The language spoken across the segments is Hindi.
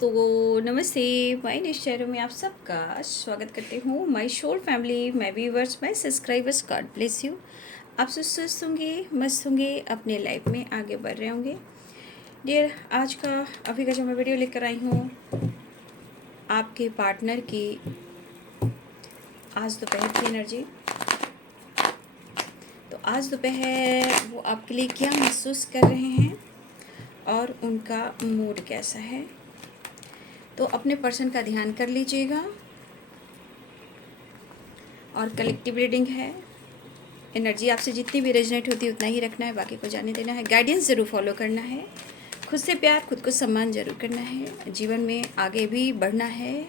दोस्तों नमस्ते। माय नेचर में आप सबका स्वागत करती हूँ। My soul family, my viewers, my subscribers, God bless you. आप सब स्वस्थ होंगे, मस्त होंगे, अपने लाइफ में आगे बढ़ रहे होंगे। डियर, आज का अभी का जो मैं वीडियो लेकर आई हूँ, आपके पार्टनर की आज दोपहर की एनर्जी। तो आज दोपहर वो आपके लिए क्या महसूस कर रहे हैं और उनका मूड कैसा है, तो अपने पर्सन का ध्यान कर लीजिएगा। और कलेक्टिव रीडिंग है, एनर्जी आपसे जितनी भी रेजोनेट होती है उतना ही रखना है, बाकी को जाने देना है। गाइडेंस ज़रूर फॉलो करना है, खुद से प्यार, खुद को सम्मान ज़रूर करना है, जीवन में आगे भी बढ़ना है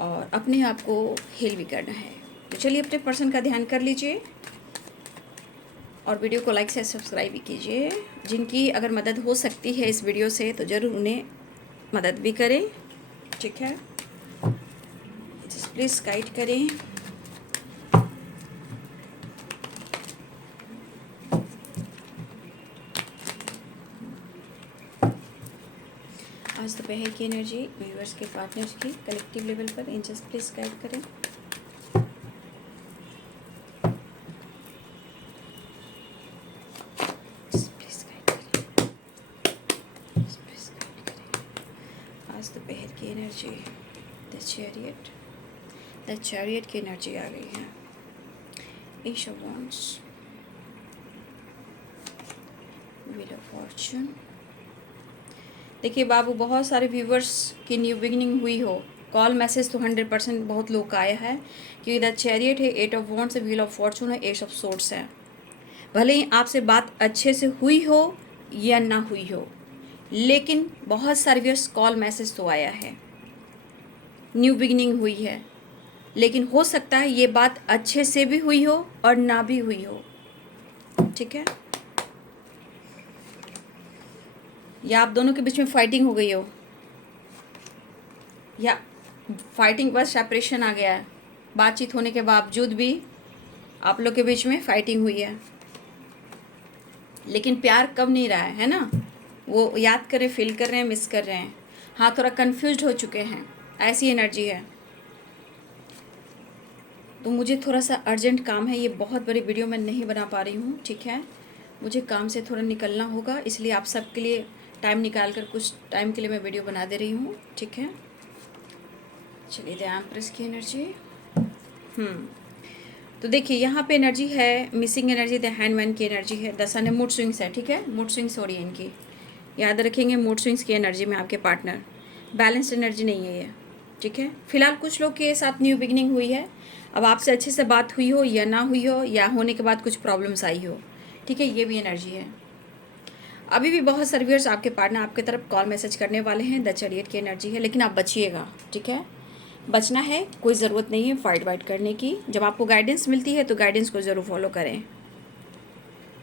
और अपने आप को हील भी करना है। तो चलिए अपने पर्सन का ध्यान कर लीजिए और वीडियो को लाइक से सब्सक्राइब भी कीजिए। जिनकी अगर मदद हो सकती है इस वीडियो से तो ज़रूर उन्हें मदद भी करें, ठीक है। प्लीज़ गाइड करें। आज दोपहर की एनर्जी व्यूअर्स के पार्टनर्स की कलेक्टिव लेवल पर एंजल्स प्लीज गाइड करें। आज दोपहर की एनर्जी द चैरियट की एनर्जी आ गई है। Ash of wands, wheel of fortune. देखिए बाबू, बहुत सारे व्यूवर्स की न्यू बिगिनिंग हुई हो। कॉल मैसेज तो 100% बहुत लोग का आया है, क्योंकि द चैरियट है, 8 ऑफ वॉन्ड्स है, व्हील ऑफ फॉर्चून है, एश ऑफ सोर्ड्स है। भले ही आपसे बात अच्छे से हुई हो या ना हुई हो, लेकिन बहुत सारे व्यूअर्स कॉल मैसेज तो आया है, न्यू बिगिनिंग हुई है। लेकिन हो सकता है ये बात अच्छे से भी हुई हो और ना भी हुई हो, ठीक है। या आप दोनों के बीच में फाइटिंग हो गई हो, या फाइटिंग बस सेपरेशन आ गया है। बातचीत होने के बावजूद भी आप लोग के बीच में फाइटिंग हुई है, लेकिन प्यार कब नहीं रहा है ना। वो याद कर रहे, फील कर रहे हैं, मिस कर रहे हैं। हाँ, थोड़ा कंफ्यूज्ड हो चुके हैं, ऐसी एनर्जी है। तो मुझे थोड़ा सा अर्जेंट काम है, ये बहुत बड़ी वीडियो मैं नहीं बना पा रही हूँ, ठीक है। मुझे काम से थोड़ा निकलना होगा, इसलिए आप सबके लिए टाइम निकाल कर कुछ टाइम के लिए मैं वीडियो बना दे रही हूँ, ठीक है। चलिए द एम्प्रेस की एनर्जी। तो देखिए यहाँ पे एनर्जी है, मिसिंग एनर्जी द हैंडमैन की एनर्जी है। द सन है, मूड स्विंग्स है, ठीक है। मूड स्विंग्स हो रही है इनकी, याद रखेंगे। मूड स्विंग्स की एनर्जी में आपके पार्टनर बैलेंस्ड एनर्जी नहीं है ये, ठीक है। फिलहाल कुछ लोग के साथ न्यू बिगिनिंग हुई है। अब आपसे अच्छे से बात हुई हो या ना हुई हो, या होने के बाद कुछ प्रॉब्लम्स आई हो, ठीक है, ये भी एनर्जी है। अभी भी बहुत सारे व्यूअर्स आपके पार्टनर आपके तरफ कॉल मैसेज करने वाले हैं, द चैरियट की एनर्जी है। लेकिन आप बचिएगा, ठीक है, बचना है, कोई ज़रूरत नहीं है फाइट वाइट करने की। जब आपको गाइडेंस मिलती है तो गाइडेंस को ज़रूर फॉलो करें,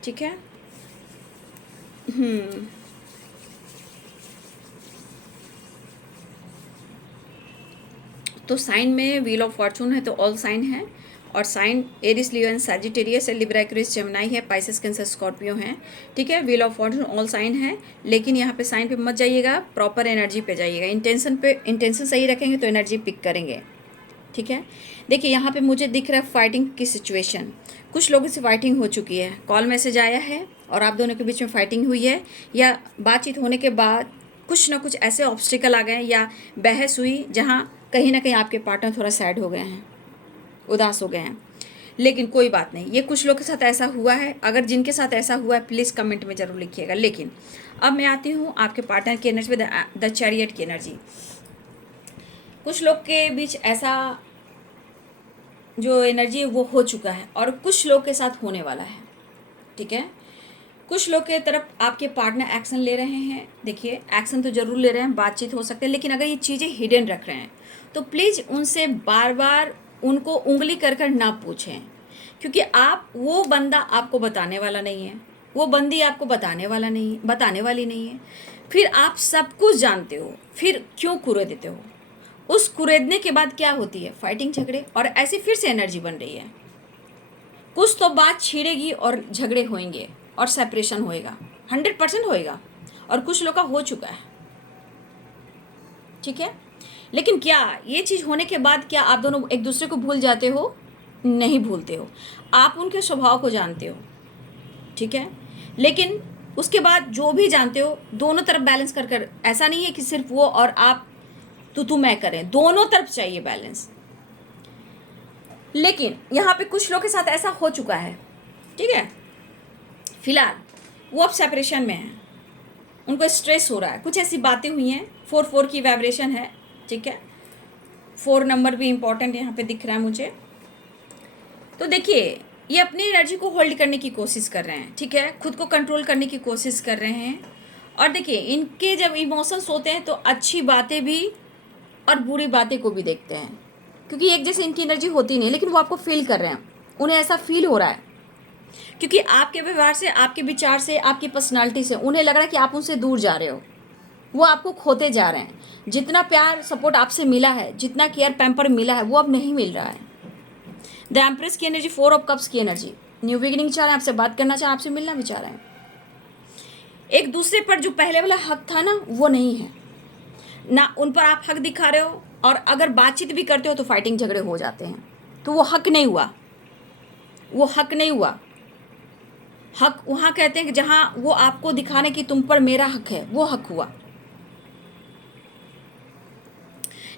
ठीक है। तो साइन में व्हील ऑफ फॉर्चून है, तो ऑल साइन है। और sign Aries, Leo and Sagittarius है, लिब्रा, एक्वेरियस, जेमिनी है, पाइसेस, कैंसर, स्कॉर्पियो हैं, ठीक है। Wheel of fortune all sign है, लेकिन यहाँ पे साइन पे मत जाइएगा, प्रॉपर एनर्जी पे जाइएगा। इंटेंशन सही रखेंगे तो एनर्जी पिक करेंगे, ठीक है। देखिए यहाँ पे मुझे दिख रहा है फाइटिंग की सिचुएशन। कुछ लोगों से फाइटिंग हो चुकी है, कॉल मैसेज आया है और आप दोनों के बीच में फाइटिंग हुई है, या बातचीत होने के बाद कुछ ना कुछ ऐसे ऑब्स्टिकल आ गए या बहस हुई जहाँ कहीं ना कहीं आपके पार्टनर थोड़ा सैड हो गए हैं, उदास हो गए हैं। लेकिन कोई बात नहीं, ये कुछ लोग के साथ ऐसा हुआ है। अगर जिनके साथ ऐसा हुआ है प्लीज़ कमेंट में ज़रूर लिखिएगा। लेकिन अब मैं आती हूँ आपके पार्टनर की एनर्जी में, द चैरियट की एनर्जी। कुछ लोग के बीच ऐसा जो एनर्जी है वो हो चुका है और कुछ लोग के साथ होने वाला है, ठीक है। कुछ लोग के तरफ आपके पार्टनर एक्शन ले रहे हैं। देखिए एक्शन तो ज़रूर ले रहे हैं, बातचीत हो सकती है, लेकिन अगर ये चीज़ें हिडन रख रहे हैं तो प्लीज़ उनसे बार बार उनको उंगली कर कर ना पूछें, क्योंकि आप वो बंदा आपको बताने वाला नहीं है, वो बंदी आपको बताने वाली नहीं है। फिर आप सब कुछ जानते हो, फिर क्यों कुरेदते हो? उस कुरेदने के बाद क्या होती है? फाइटिंग, झगड़े, और ऐसी फिर से एनर्जी बन रही है। कुछ तो बात छिड़ेगी और झगड़े होंगे और सेपरेशन होएगा, 100% होएगा। और कुछ लोग का हो चुका है, ठीक है। लेकिन क्या ये चीज़ होने के बाद क्या आप दोनों एक दूसरे को भूल जाते हो? नहीं भूलते हो। आप उनके स्वभाव को जानते हो, ठीक है। लेकिन उसके बाद जो भी जानते हो दोनों तरफ बैलेंस कर कर, ऐसा नहीं है कि सिर्फ वो और आप तू मैं करें, दोनों तरफ चाहिए बैलेंस। लेकिन यहाँ पे कुछ लोग के साथ ऐसा हो चुका है, ठीक है, फिलहाल वो अब सेपरेशन में है, उनको स्ट्रेस हो रहा है, कुछ ऐसी बातें हुई हैं। 4 की वाइब्रेशन है, ठीक है। 4 नंबर भी इम्पॉर्टेंट यहाँ पे दिख रहा है मुझे। तो देखिए ये अपनी एनर्जी को होल्ड करने की कोशिश कर रहे हैं, ठीक है, खुद को कंट्रोल करने की कोशिश कर रहे हैं। और देखिए इनके जब इमोशंस होते हैं तो अच्छी बातें भी और बुरी बातें को भी देखते हैं, क्योंकि एक जैसे इनकी एनर्जी होती नहीं, लेकिन वो आपको फील कर रहे हैं, उन्हें ऐसा फील हो रहा है, क्योंकि आपके व्यवहार से, आपके विचार से, आपकी पर्सनालिटी से उन्हें लग रहा है कि आप उनसे दूर जा रहे हो, वो आपको खोते जा रहे हैं। जितना प्यार सपोर्ट आपसे मिला है, जितना केयर पैम्पर मिला है, वो अब नहीं मिल रहा है। द एम्प्रेस की एनर्जी, 4 ऑफ कप्स की एनर्जी, न्यू बिगिनिंग चाह रहे हैं, आपसे बात करना चाह रहे हैं, आपसे मिलना भी चाह रहे हैं। एक दूसरे पर जो पहले वाला हक था ना, वो नहीं है ना, उन पर आप हक दिखा रहे हो, और अगर बातचीत भी करते हो तो फाइटिंग झगड़े हो जाते हैं। तो वो हक नहीं हुआ, वो हक नहीं हुआ। हक वहाँ कहते हैं कि जहाँ वो आपको दिखाने की तुम पर मेरा हक है, वो हक हुआ।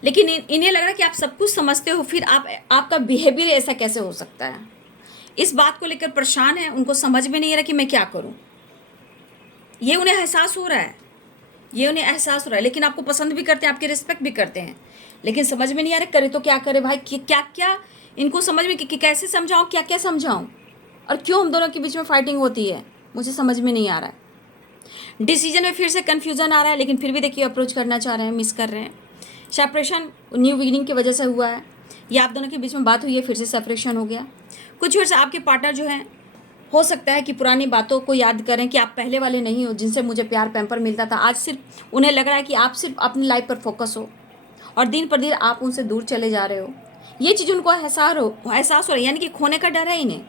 लेकिन इन्हें लग रहा है कि आप सब कुछ समझते हो, फिर आपका बिहेवियर ऐसा कैसे हो सकता है। इस बात को लेकर परेशान है, उनको समझ में नहीं आ रहा कि मैं क्या करूं। ये उन्हें एहसास हो रहा है, ये उन्हें एहसास हो रहा है, लेकिन आपको पसंद भी करते हैं, आपकी रिस्पेक्ट भी करते हैं, लेकिन समझ में नहीं आ रहा करे तो क्या करे भाई, क्या क्या इनको समझ में कि कैसे समझाऊं, क्या क्या समझाऊं, और क्यों हम दोनों के बीच में फाइटिंग होती है, मुझे समझ में नहीं आ रहा है। डिसीजन में फिर से कन्फ्यूजन आ रहा है, लेकिन फिर भी देखिए अप्रोच करना चाह रहे हैं, मिस कर रहे हैं। सेपरेशन न्यू बिगिनिंग की वजह से हुआ है, या आप दोनों के बीच में बात हुई है, फिर से सेपरेशन हो गया। कुछ वर्ष आपके पार्टनर जो हैं, हो सकता है कि पुरानी बातों को याद करें कि आप पहले वाले नहीं हो जिनसे मुझे प्यार पैम्पर मिलता था। आज सिर्फ उन्हें लग रहा है कि आप सिर्फ अपनी लाइफ पर फोकस हो, और दिन पर दिन आप उनसे दूर चले जा रहे हो। ये चीज़ उनको एहसास हो रहा है, यानी कि खोने का डर है इन्हें।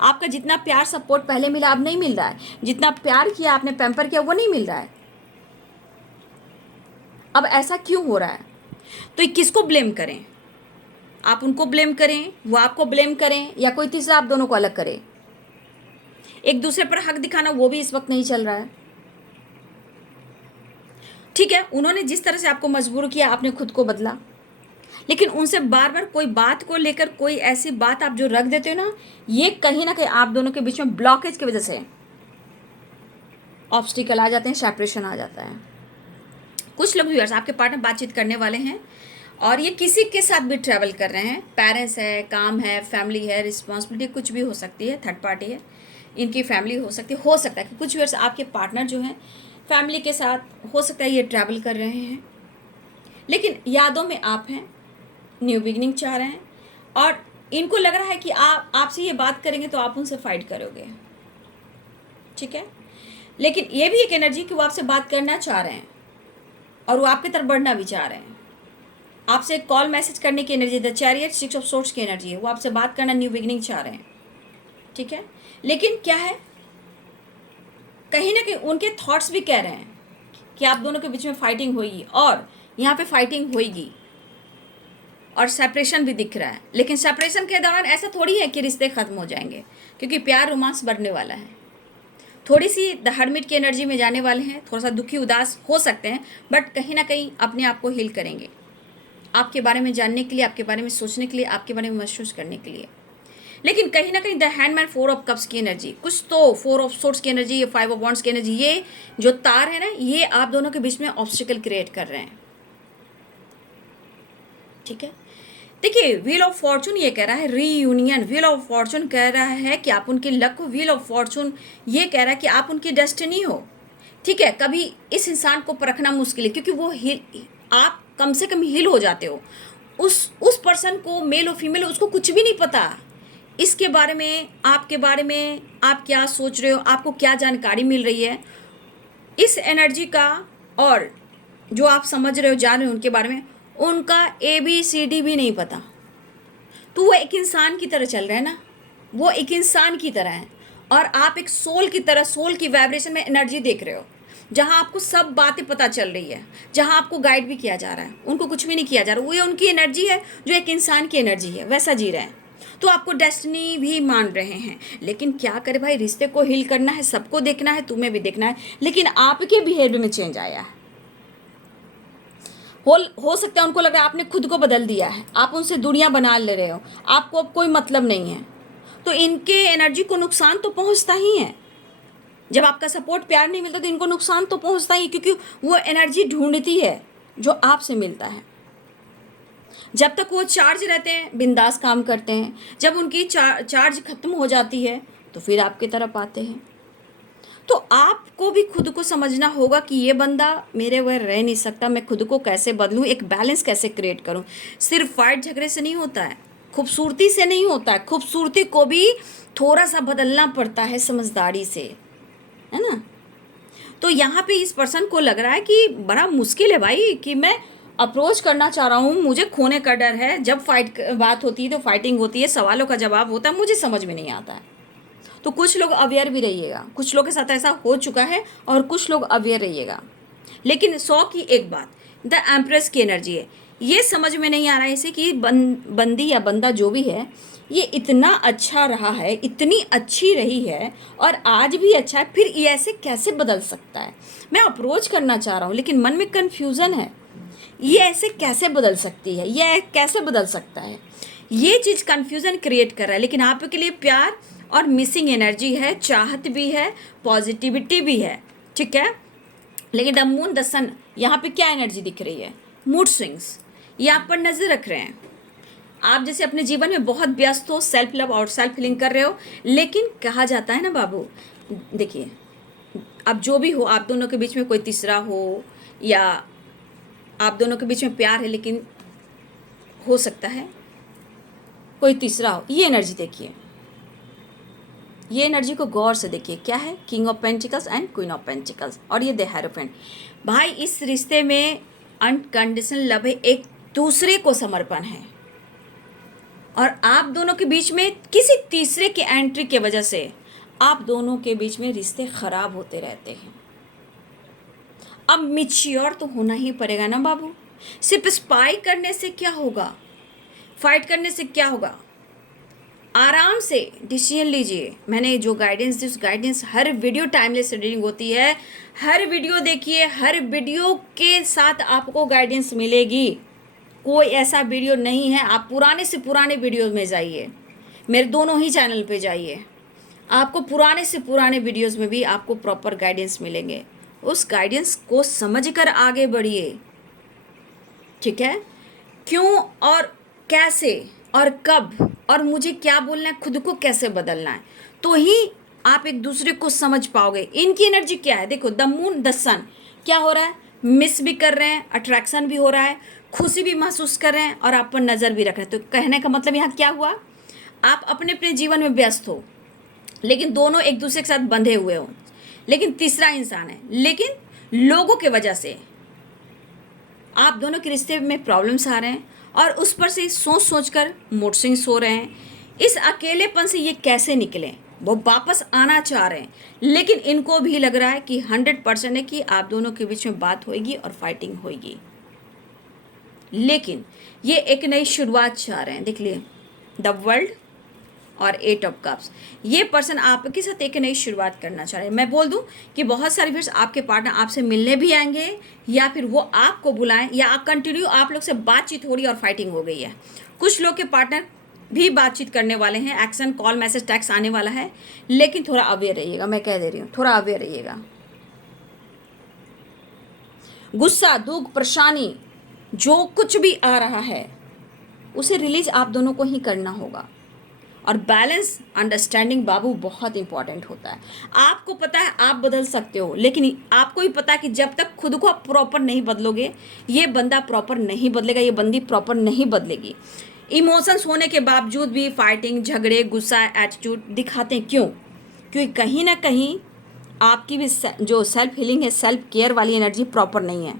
आपका जितना प्यार सपोर्ट पहले मिला अब नहीं मिल रहा है, जितना प्यार किया आपने पैम्पर किया वो नहीं मिल रहा है। अब ऐसा क्यों हो रहा है? तो किसको ब्लेम करें? आप उनको ब्लेम करें, वो आपको ब्लेम करें, या कोई तीसरा आप दोनों को अलग करे? एक दूसरे पर हक दिखाना वो भी इस वक्त नहीं चल रहा है, ठीक है। उन्होंने जिस तरह से आपको मजबूर किया, आपने खुद को बदला, लेकिन उनसे बार बार कोई बात को लेकर कोई ऐसी बात आप जो रख देते हो ना, ये कहीं ना कहीं आप दोनों के बीच में ब्लॉकेज की वजह से ऑब्स्टिकल आ जाते हैं, सेपरेशन आ जाता है। कुछ लोग व्यूअर्स आपके पार्टनर बातचीत करने वाले हैं, और ये किसी के साथ भी ट्रैवल कर रहे हैं, पेरेंट्स है, काम है, फैमिली है, रिस्पॉन्सिबिलिटी कुछ भी हो सकती है, थर्ड पार्टी है, इनकी फैमिली हो सकती है। हो सकता है कि कुछ व्यूअर्स आपके पार्टनर जो हैं फैमिली के साथ, हो सकता है ये ट्रैवल कर रहे हैं, लेकिन यादों में आप हैं, न्यू बिगिनिंग चाह रहे हैं, और इनको लग रहा है कि आपसे ये बात करेंगे तो आप उनसे फाइट करोगे, ठीक है। लेकिन ये भी एक एनर्जी कि वो आपसे बात करना चाह रहे हैं, और वो आपकी तरफ बढ़ना भी चाह रहे हैं। आपसे कॉल मैसेज करने की energy, the chariot, 6 of swords की एनर्जी है, वो आपसे बात करना, न्यू बिगिनिंग चाह रहे हैं, ठीक है। लेकिन क्या है, कहीं ना कहीं उनके थॉट्स भी कह रहे हैं कि आप दोनों के बीच में फाइटिंग होगी, और यहाँ पे फाइटिंग होगी, और सेपरेशन भी दिख रहा है। लेकिन सेपरेशन के दौरान ऐसा थोड़ी है कि रिश्ते खत्म हो जाएंगे, क्योंकि प्यार रोमांस बढ़ने वाला है। थोड़ी सी द हर्मिट की एनर्जी में जाने वाले हैं, थोड़ा सा दुखी उदास हो सकते हैं, बट कहीं ना कहीं अपने आप को हील करेंगे, आपके बारे में जानने के लिए, आपके बारे में सोचने के लिए, आपके बारे में महसूस करने के लिए। लेकिन कहीं ना कहीं द हैंडमैन, 4 ऑफ कप्स की एनर्जी, कुछ तो 4 ऑफ सोर्ड्स की एनर्जी, ये 5 ऑफ वॉन्ड्स की एनर्जी, ये जो तार है ना, ये आप दोनों के बीच में ऑब्स्टिकल क्रिएट कर रहे हैं, ठीक है। देखिए व्हील ऑफ फॉर्चून ये कह रहा है रीयूनियन, व्हील ऑफ फॉर्चून कह रहा है कि आप उनके लक हो, व्हील ऑफ फॉर्चून ये कह रहा है कि आप उनकी डेस्टिनी हो, ठीक है। कभी इस इंसान को परखना मुश्किल है, क्योंकि वो आप कम से कम हील हो जाते हो, उस पर्सन को, मेल और फीमेल, उसको कुछ भी नहीं पता इसके बारे में, आपके बारे में, आप क्या सोच रहे हो, आपको क्या जानकारी मिल रही है इस एनर्जी का, और जो आप समझ रहे हो, जान रहे हो उनके बारे में, उनका ABCD भी नहीं पता। तो वो एक इंसान की तरह चल रहे हैं ना, वो एक इंसान की तरह है, और आप एक सोल की तरह, सोल की वाइब्रेशन में एनर्जी देख रहे हो। जहाँ आपको सब बातें पता चल रही है, जहाँ आपको गाइड भी किया जा रहा है, उनको कुछ भी नहीं किया जा रहा। वो ये उनकी एनर्जी है जो एक इंसान की एनर्जी है, वैसा जी रहे हैं। तो आपको डेस्टिनी भी मान रहे हैं, लेकिन क्या करे भाई, रिश्ते को हील करना है, सबको देखना है, तुम्हें भी देखना है, लेकिन आपके बिहेवियर में चेंज आया है। हो सकता है उनको लग रहा है आपने खुद को बदल दिया है, आप उनसे दुनिया बना ले रहे हो, आपको अब कोई मतलब नहीं है। तो इनके एनर्जी को नुकसान तो पहुंचता ही है। जब आपका सपोर्ट प्यार नहीं मिलता तो इनको नुकसान तो पहुंचता ही, क्योंकि वो एनर्जी ढूंढती है जो आपसे मिलता है। जब तक वो चार्ज रहते हैं बिंदास काम करते हैं, जब उनकी चार्ज खत्म हो जाती है तो फिर आपकी तरफ आते हैं। तो आपको भी खुद को समझना होगा कि ये बंदा मेरे वह रह नहीं सकता, मैं खुद को कैसे बदलूं, एक बैलेंस कैसे क्रिएट करूं। सिर्फ फाइट झगड़े से नहीं होता है, खूबसूरती से नहीं होता है, खूबसूरती को भी थोड़ा सा बदलना पड़ता है समझदारी से, है ना। तो यहाँ पे इस पर्सन को लग रहा है कि बड़ा मुश्किल है भाई, कि मैं अप्रोच करना चाह रहा हूँ, मुझे खोने का डर है, जब फाइट बात होती है तो फाइटिंग होती है, सवालों का जवाब होता है, मुझे समझ में नहीं आता है। तो कुछ लोग अवेयर भी रहिएगा, कुछ लोग के साथ ऐसा हो चुका है और कुछ लोग अवेयर रहिएगा। लेकिन 100 की एक बात, द एम्प्रेस की एनर्जी है, ये समझ में नहीं आ रहा है इसे कि बंदी या बंदा जो भी है ये इतना अच्छा रहा है, इतनी अच्छी रही है और आज भी अच्छा है, फिर ये ऐसे कैसे बदल सकता है। मैं अप्रोच करना चाह रहा हूँ लेकिन मन में कन्फ्यूज़न है, ये ऐसे कैसे बदल सकती है, ये कैसे बदल सकता है, ये चीज़ कन्फ्यूज़न क्रिएट कर रहा है। लेकिन आपके लिए प्यार और मिसिंग एनर्जी है, चाहत भी है, पॉजिटिविटी भी है, ठीक है। लेकिन द मून द सन, यहाँ पे क्या एनर्जी दिख रही है, मूड स्विंग्स, ये आप पर नज़र रख रहे हैं। आप जैसे अपने जीवन में बहुत व्यस्त हो, सेल्फ लव और सेल्फ फीलिंग कर रहे हो, लेकिन कहा जाता है ना बाबू, देखिए अब जो भी हो, आप दोनों के बीच में कोई तीसरा हो या आप दोनों के बीच में प्यार है लेकिन हो सकता है कोई तीसरा हो, ये एनर्जी देखिए, ये एनर्जी को गौर से देखिए। क्या है, king of pentacles and queen of pentacles, और ये द हेरोफेंट। भाई इस रिश्ते में अनकंडीशनल लव है, एक दूसरे को समर्पण है, और आप दोनों के बीच में किसी तीसरे की एंट्री की वजह से आप दोनों के बीच में रिश्ते खराब होते रहते हैं। अब मिच्योर तो होना ही पड़ेगा ना बाबू, सिर्फ स्पाई करने से क्या होगा, फाइट करने से क्या होगा। आराम से डिसीजन लीजिए। मैंने जो गाइडेंस दी उस गाइडेंस, हर वीडियो टाइमलेस रीडिंग होती है, हर वीडियो देखिए, हर वीडियो के साथ आपको गाइडेंस मिलेगी। कोई ऐसा वीडियो नहीं है, आप पुराने से पुराने वीडियो में जाइए, मेरे दोनों ही चैनल पे जाइए, आपको पुराने से पुराने वीडियोस में भी आपको प्रॉपर गाइडेंस मिलेंगे। उस गाइडेंस को समझकर आगे बढ़िए, ठीक है। क्यों और कैसे और कब और मुझे क्या बोलना है, खुद को कैसे बदलना है, तो ही आप एक दूसरे को समझ पाओगे। इनकी एनर्जी क्या है, देखो द मून द सन, क्या हो रहा है, मिस भी कर रहे हैं, अट्रैक्शन भी हो रहा है, खुशी भी महसूस कर रहे हैं और आप पर नज़र भी रख रहे हैं। तो कहने का मतलब यहाँ क्या हुआ, आप अपने अपने जीवन में व्यस्त हो लेकिन दोनों एक दूसरे के साथ बंधे हुए हो, लेकिन तीसरा इंसान है, लेकिन लोगों के वजह से आप दोनों के रिश्ते में प्रॉब्लम्स आ रहे हैं और उस पर से सोच सोच कर मूड स्विंग्स हो रहे हैं। इस अकेलेपन से ये कैसे निकलें, वो वापस आना चाह रहे हैं, लेकिन इनको भी लग रहा है कि 100% है कि आप दोनों के बीच में बात होगी और फाइटिंग होगी, लेकिन ये एक नई शुरुआत चाह रहे हैं। देख लिए द वर्ल्ड और 8 ऑफ कप्स, ये पर्सन आपके साथ एक नई शुरुआत करना चाह रहे हैं। मैं बोल दूं कि बहुत सारे फिर आपके पार्टनर आपसे मिलने भी आएंगे या फिर वो आपको बुलाएं या आप कंटिन्यू आप लोग से बातचीत हो रही है और फाइटिंग हो गई है। कुछ लोग के पार्टनर भी बातचीत करने वाले हैं, एक्शन कॉल मैसेज टैक्स आने वाला है, लेकिन थोड़ा अवेयर रहिएगा, मैं कह दे रही हूँ, थोड़ा अवेयर रहिएगा। गुस्सा, दुख, परेशानी, जो कुछ भी आ रहा है उसे रिलीज आप दोनों को ही करना होगा। और बैलेंस अंडरस्टैंडिंग बाबू बहुत इंपॉर्टेंट होता है। आपको पता है आप बदल सकते हो, लेकिन आपको ही पता है कि जब तक खुद को आप प्रॉपर नहीं बदलोगे, ये बंदा प्रॉपर नहीं बदलेगा, ये बंदी प्रॉपर नहीं बदलेगी। इमोशंस होने के बावजूद भी फाइटिंग, झगड़े, गुस्सा, एटीट्यूड दिखाते हैं। क्यों? क्योंकि कहीं ना कहीं आपकी भी जो सेल्फ हीलिंग है, सेल्फ केयर वाली एनर्जी प्रॉपर नहीं है,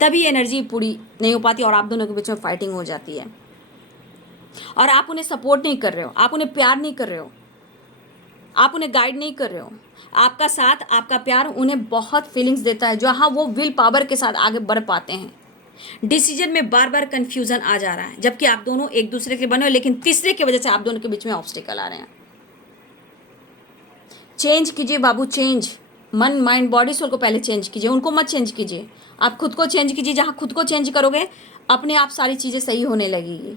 तभी एनर्जी पूरी नहीं हो पाती और आप दोनों के बीच में फाइटिंग हो जाती है। और आप उन्हें सपोर्ट नहीं कर रहे हो, आप उन्हें प्यार नहीं कर रहे हो, आप उन्हें गाइड नहीं कर रहे हो, आपका साथ, आपका प्यार उन्हें बहुत फीलिंग्स देता है, जहाँ वो विल पावर के साथ आगे बढ़ पाते हैं। डिसीजन में बार बार कंफ्यूजन आ जा रहा है, जबकि आप दोनों एक दूसरे के बने हो, लेकिन तीसरे की वजह से आप दोनों के बीच में ऑब्स्टिकल आ रहे हैं। चेंज कीजिए बाबू, चेंज। मन, माइंड, बॉडी, सोल को पहले चेंज कीजिए, उनको मत चेंज कीजिए। आप खुद को चेंज कीजिए। जहाँ खुद को चेंज करोगे अपने आप सारी चीज़ें सही होने लगेगी।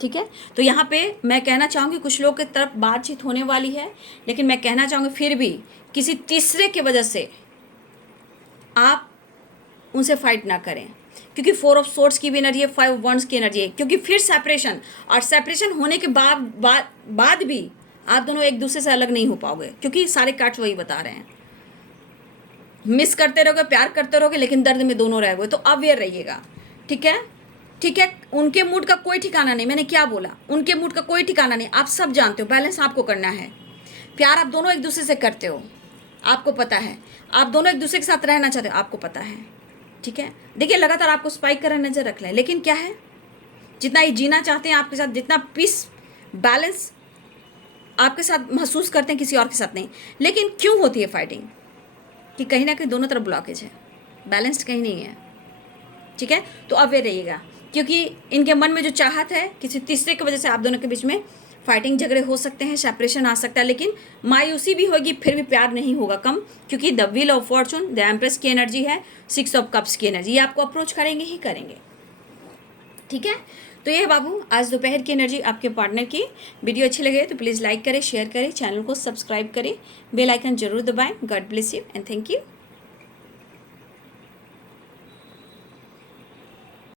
ठीक है, तो यहाँ पे मैं कहना चाहूँगी कुछ लोग की तरफ बातचीत होने वाली है, लेकिन मैं कहना चाहूँगी फिर भी किसी तीसरे की वजह से आप उनसे फाइट ना करें, क्योंकि 4 ऑफ सोर्ड्स की भी एनर्जी है, 5 वंड्स की एनर्जी है, क्योंकि फिर सेपरेशन, और सेपरेशन होने के बाद भी आप दोनों एक दूसरे से अलग नहीं हो पाओगे, क्योंकि सारे कार्ड्स वही बता रहे हैं। मिस करते रहोगे, प्यार करते रहोगे, लेकिन दर्द में दोनों रहोगे। तो अवेयर रहिएगा। ठीक है, ठीक है। उनके मूड का कोई ठिकाना नहीं, मैंने क्या बोला, उनके मूड का कोई ठिकाना नहीं। आप सब जानते हो, बैलेंस आपको करना है। प्यार आप दोनों एक दूसरे से करते हो, आपको पता है। आप दोनों एक दूसरे के साथ रहना चाहते हो, आपको पता है। ठीक है, देखिए लगातार आपको स्पाइक कर नजर रख लें, लेकिन क्या है, जितना ये जीना चाहते हैं आपके साथ, जितना पीस बैलेंस आपके साथ महसूस करते हैं, किसी और के साथ नहीं। लेकिन क्यों होती है फाइटिंग, कि कहीं ना कहीं दोनों तरफ ब्लॉकेज है, बैलेंस्ड कहीं नहीं है। ठीक है, तो अवेयर रहिएगा, क्योंकि इनके मन में जो चाहत है, किसी तीसरे की वजह से आप दोनों के बीच में फाइटिंग, झगड़े हो सकते हैं, सेपरेशन आ सकता है, लेकिन मायूसी भी होगी, फिर भी प्यार नहीं होगा कम, क्योंकि the wheel of Fortune, the empress की एनर्जी है, 6 ऑफ कप्स की एनर्जी, ये आपको अप्रोच करेंगे ही करेंगे। ठीक है, तो ये बाबू आज दोपहर की एनर्जी आपके पार्टनर की। वीडियो अच्छी लगे तो प्लीज़ लाइक करें, शेयर करें, चैनल को सब्सक्राइब करें, बेल आइकन जरूर दबाएं। God bless you and thank you.